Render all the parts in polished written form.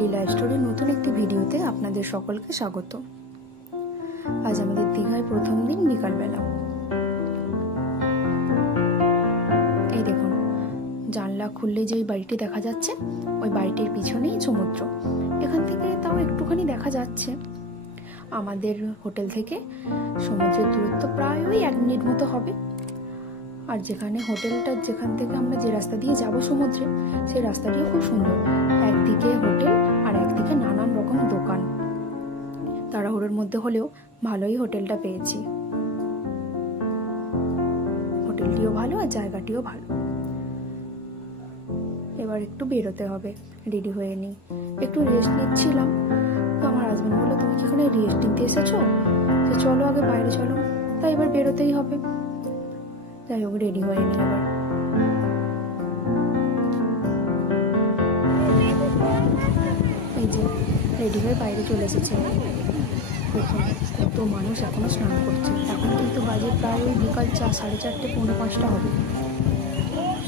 Daily life স্টোরির নতুন একটি ভিডিওতে আপনাদের সকলকে স্বাগত। আজ আমাদের দীঘায় প্রথম দিন বিকালবেলা। এই দেখুন, জানলা খুললে যে বাড়িটি দেখা যাচ্ছে ওই বাড়িটির পিছনেই সমুদ্র। এখান থেকে তাও একটুখানি দেখা যাচ্ছে। আমাদের হোটেল থেকে সমুদ্রের দূরত্ব প্রায় ওই 1 মিনিট মতো হবে। আর যেখানে হোটেলটা, যেখান থেকে আমরা যে রাস্তা দিয়ে যাব সমুদ্রে, সেই রাস্তাটিও খুব সুন্দর। একদিকে হোটেল আর একদিকে নানান রকম দোকান। তাড়াহুড়োর মধ্যে হলেও ভালোই হোটেলটা পেয়েছি। হোটেলটিও ভালো আর জায়গাটিও ভালো। এবার একটু বেরোতে হবে, রেডি হয়ে নিই। একটু রেস্ট নিচ্ছিলাম, তো আমার হাজবেন্ড বললো, তুমি কি এখানে রেস্ট নিতে এসেছো? যে চলো আগে বাইরে চলো। তাই এবার বেরোতেই হবে। যাই হোক, রেডি হয়ে নিই এবার। এই যে রেডি হয়ে বাইরে চলে এসেছে। দেখুন কত মানুষ এখনো স্নান করছে। এখন কিন্তু বাজে প্রায় ওই বিকাল 4:30, 4:45 হবে।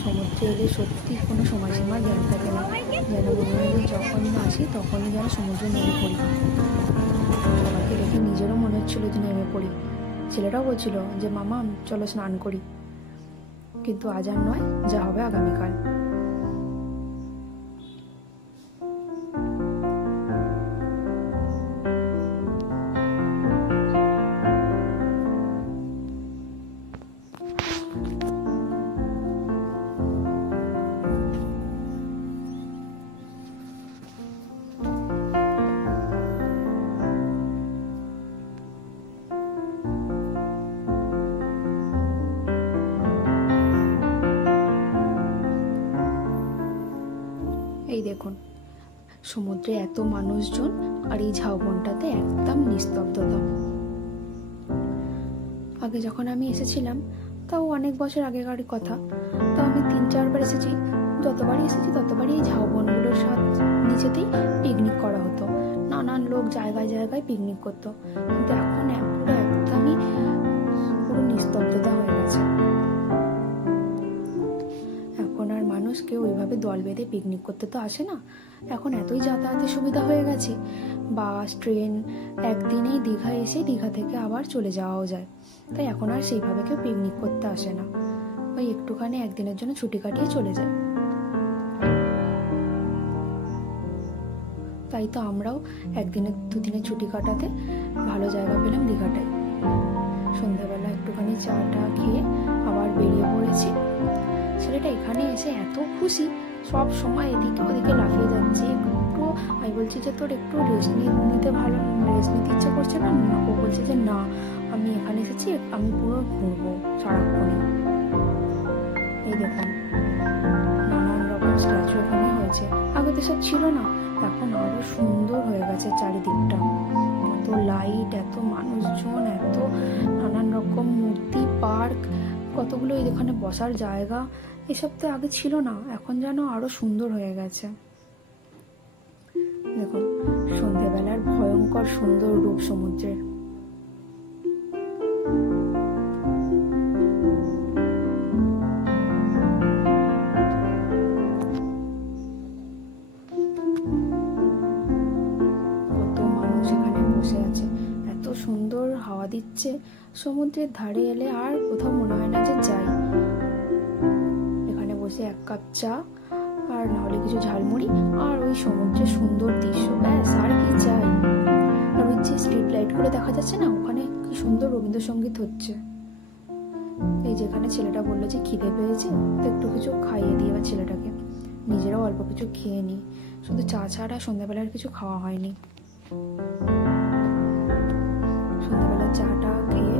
সমুদ্রে এলে সত্যি কোনো সময়সীমা জ্ঞান থাকে না। যেন মনে হয় যখন আসি তখনই যেন সমুদ্রে নেমে পড়ি। সবাইকে দেখে নিজেরও মনে হচ্ছিল যে নেমে পড়ি। ছেলেটাও বলছিল যে মামা চলো স্নান করি, কিন্তু আজ আর নয়, যা হবে আগামীকাল। এই দেখুন, সমুদ্রে এত মানুষজন আর এই ঝাউবনটাতে একদম নিস্তব্ধতা। আগে যখন আমি এসেছিলাম, তাও অনেক বছর আগেকার কথা, তাও আমি 3-4 বার এসেছি। যতবারই এসেছি ততবারই এই ঝাউবনগুলোর নিচেতেই পিকনিক করা হতো। নানান লোক জায়গায় জায়গায় পিকনিক করতো, কিন্তু এখন পুরো একদমই পুরো নিস্তব্ধতা হয়ে গেছে। এখন আর মানুষ কেউ ওইভাবে দল বেঁধে পিকনিক করতে তো আসে না। এখন এতই যাতায়াতের সুবিধা হয়ে গেছে, বাস, ট্রেন, একদিনেই দীঘা এসে দীঘা থেকে আবার চলে যাওয়াও যায়। তাই এখন আর সেইভাবে কেউ পিকনিক করতে আসে না। ওই একটুখানি একদিনের জন্য ছুটি কাটিয়ে চলে যায়। তাই তো আমরাও একদিনের 2 দিনের ছুটি কাটাতে ভালো জায়গা পেলাম দীঘাটায়। সন্ধ্যাবেলা একটুখানি চাটা খেয়ে আবার বেরিয়ে পড়েছি। ছেলেটা এখানে এসে এত খুশি, সব সময় এদিকে ওদিকে লাফিয়ে যাচ্ছে। একটু আমি বলছি যে তোর একটু রেস্ট নিতে ইচ্ছা করছে না? ও বলছে যে না, আমি এখানে এসেছি, আমি পুরো ঘুরবো সারাক্ষণে। এই দেখুন, নানান রকম স্ট্যাচু এখানে হয়েছে। আগে তো সব ছিল না, এখন আরো সুন্দর হয়ে গেছে চারিদিকটা। এত লাইট, এত মানুষজন, এত নানান রকম মূর্তি, পার্ক, কতগুলো এখানে বসার জায়গা, এসব তো আগে ছিল না। এখন যেন আরো সুন্দর হয়ে গেছে। দেখুন সন্ধ্যেবেলার ভয়ঙ্কর সুন্দর রূপ সমুদ্রের। কত মানুষ এখানে বসে আছে, এত সুন্দর হাওয়া দিচ্ছে। সমুদ্রের ধারে এলে আর কোথাও মনে হয় না যে যাই। এখানে বসে 1 কাপ চা আর নাহলে কিছু ঝালমুড়ি আর ওই সমুদ্রের সুন্দর দৃশ্য, ব্যাস আর কি চাই। আর ওই যে স্ট্রিট লাইট গুলো দেখা যাচ্ছে না, ওখানে কি সুন্দর রবীন্দ্রসঙ্গীত হচ্ছে। এই যেখানে ছেলেটা বললো যে খিদে পেয়েছে, তো একটু কিছু খাইয়ে দিয়ে এবার ছেলেটাকে, নিজেরাও অল্প কিছু খেয়ে নিই। শুধু চা ছাড়া সন্ধ্যাবেলার কিছু খাওয়া হয়নি। সন্ধ্যাবেলা চাটা খেয়ে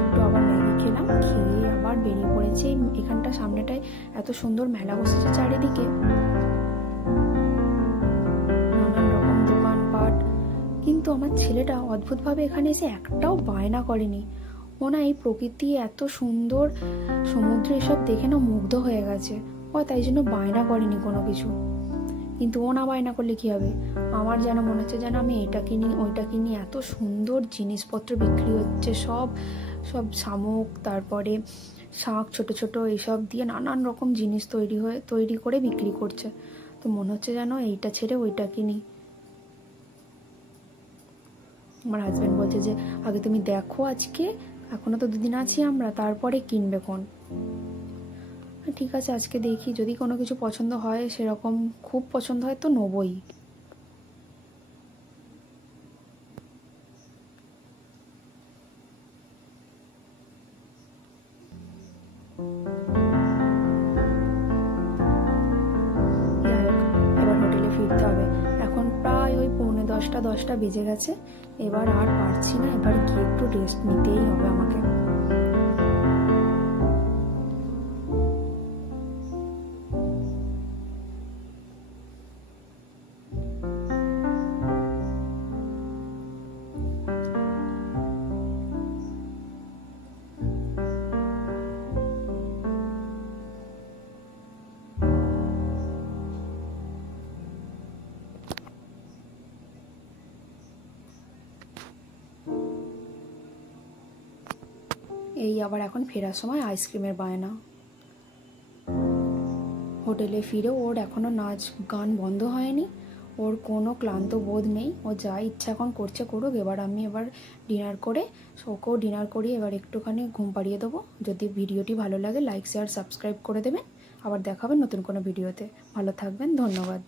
একটু আবার ম্যাগি খেলাম, খেয়ে আবার বেরিয়ে পড়েছি। এখানটা সামনেটায় এত সুন্দর মেলা বসেছে চারিদিকে, নানান রকম দোকানপাট। কিন্তু আমার ছেলেটা অদ্ভুতভাবে এখানে এসে একটাও বায়না করেনি। ও না এই প্রকৃতি এত সুন্দর, সমুদ্র এসব দেখে না মুগ্ধ হয়ে গেছে। ও তাই জন্য বায়না করেনি কোনো কিছু। কিন্তু ও না বায়না করলে কি হবে? আমার যেন মনে হচ্ছে যেন আমি এটা কিনি ওইটা কিনি। এত সুন্দর জিনিসপত্র বিক্রি হচ্ছে, সব শামুক, তারপরে শাঁখ, ছোট ছোট এইসব দিয়ে নানান রকম জিনিস তৈরি করে বিক্রি করছে। তো মনে হচ্ছে যেন এইটা ছেড়ে ওইটা কিনি। আমার হাজব্যান্ড বলছে যে আগে তুমি দেখো, আজকে এখনো তো 2 দিন আছি আমরা, তারপরে কিনবে কোন। ঠিক আছে, আজকে দেখি, যদি কোনো কিছু পছন্দ হয়, সেরকম খুব পছন্দ হয় তো নেবই। এবার হোটেলে ফিরতে হবে। এখন প্রায় ওই 9:45 বেজে গেছে। এবার আর পারছি না, এবার গিয়ে একটু রেস্ট নিতেই হবে আমাকে। এই আবার এখন ফেরার সময় আইসক্রিমের বায়না। হোটেলে ফিরে ওর এখনো নাচ গান বন্ধ হয়নি, ওর কোনো ক্লান্ত বোধ নেই, ও যা ইচ্ছা এখন করছে করুক। এবার আমি ডিনার করে, ওকেও ডিনার করিয়ে এবার একটুখানি ঘুম পাড়িয়ে দেবো। যদি ভিডিওটি ভালো লাগে লাইক শেয়ার সাবস্ক্রাইব করে দেবেন। আবার দেখাবেন নতুন কোনো ভিডিওতে। ভালো থাকবেন, ধন্যবাদ।